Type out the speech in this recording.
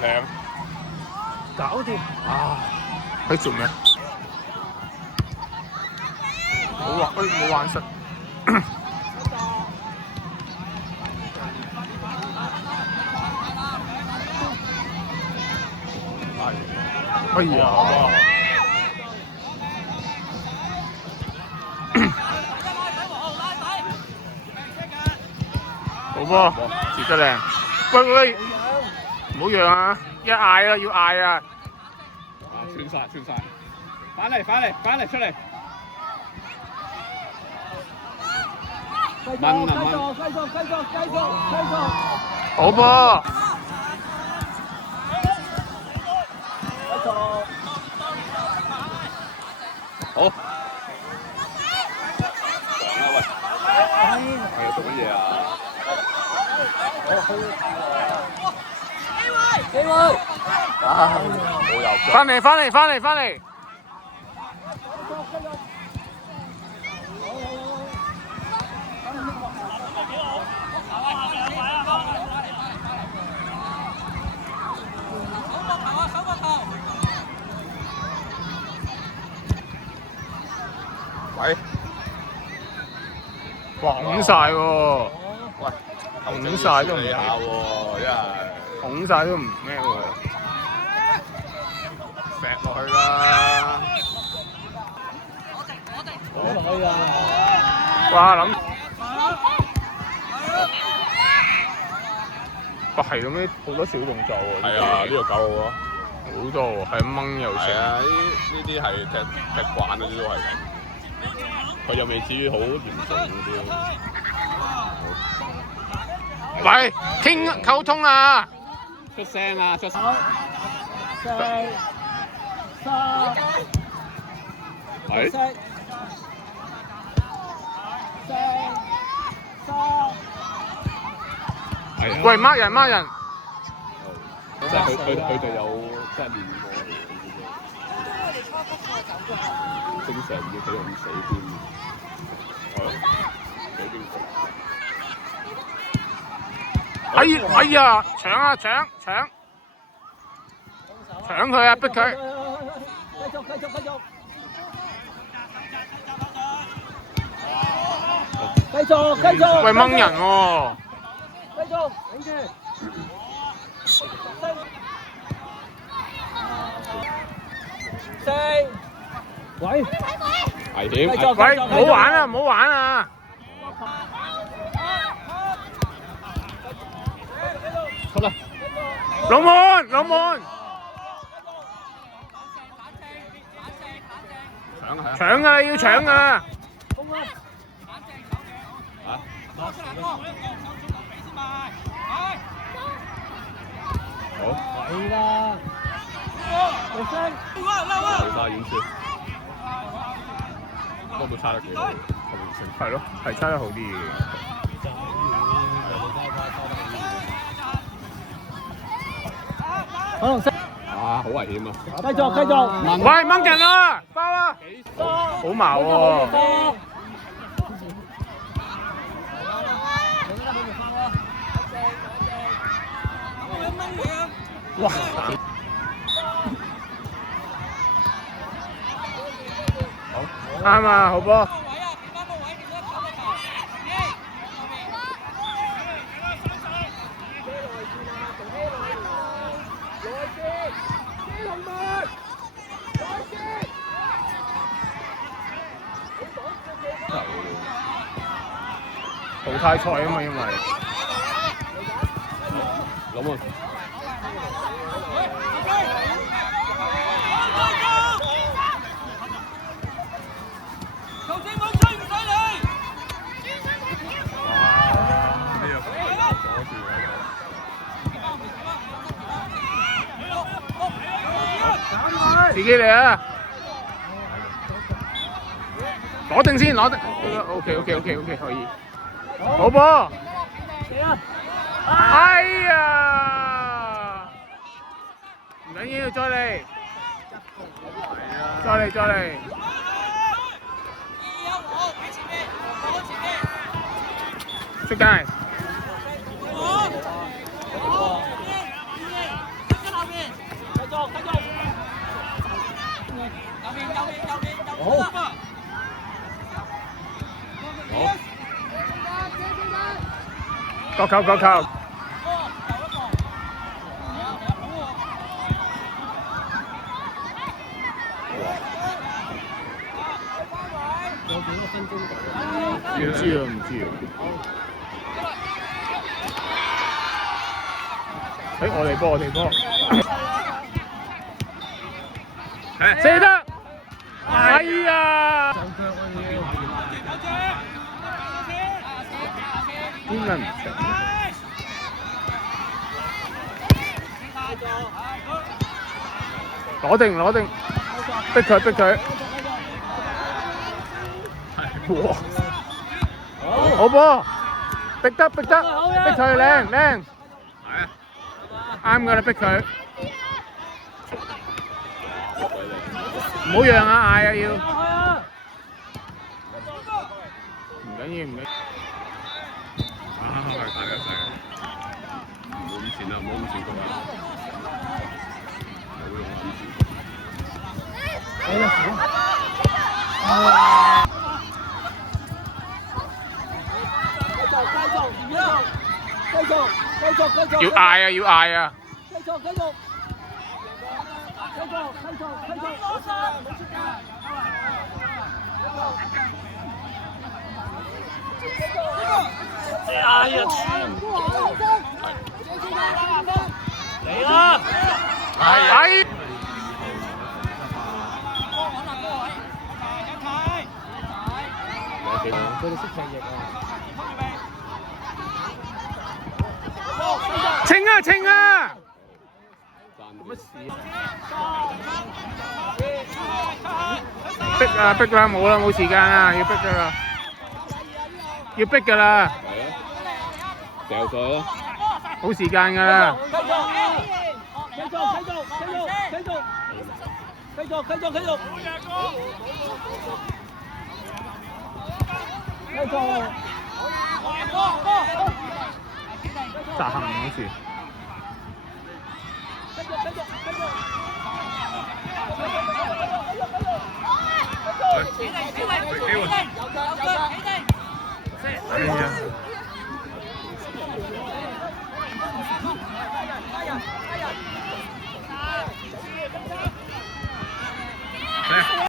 靚，搞掂啊！喺做咩？冇玩，冇玩實。哎呀！好波，接得靚。喂，唔好讓啊！一嗌啊，要嗌啊！穿晒，翻嚟出嚟。繼續。好波！好。係做乜嘢啊？機會！啊！冇入。翻嚟！喂！哇，拱晒喎！喂，拱晒都唔下喎，真係拱晒都唔咩喎？錫落去啦！哇，諗哇係咁樣好多小動作喎！係啊，呢個夠喎，好多喎，係掹又成。係啊，呢啲係踢慣嗰啲都係咁。佢又未至於好嚴重嗰啲。喂，溝通啊！出聲啊！出聲！係。喂，mark 人！即係佢哋有即係練過。正常要佢咁死添。哎呀，搶佢啊！逼佢！繼續！喂，掹人喎！繼續，頂住！四，喂，危險！喂，唔好玩啊！出啦！龍門！搶啊！要搶啊！好，係啦，冇聲，冇晒演出，都差得幾多？係咯，係差得好啲嘅。可能啊，好危險啊！繼續，喂，掹人啊！包啊！好矛喎！哇！啱啊，好波！淘汰賽啊嘛，因為諗啊！自己嚟啊！攞定先，攞定。OK，可以。好波！哎呀！唔緊要，再嚟。再嚟。出街。角球角球。有幾個分鐘到？唔知啊，唔知啊。我哋波，我哋波。射得！哎呀！上腳啊要。點解唔上？攞定攞定，逼佢逼佢。哇！好波，逼得逼得，逼佢靚靚。啱㗎啦，逼佢。唔好讓啊，嗌啊要。唔緊要唔緊要。係大嘅，唔好咁前啦，唔好咁前佢啦。要嗌啊！要嗌啊！哎呀！嚟啦！係。佢哋識踢翼啊！清啊清啊！乜事？逼啊逼啦，冇啦冇時間啊，要逼㗎啦，要逼㗎啦，係啊，掉佢咯。冇時間㗎啦。扎行好似。哎呀！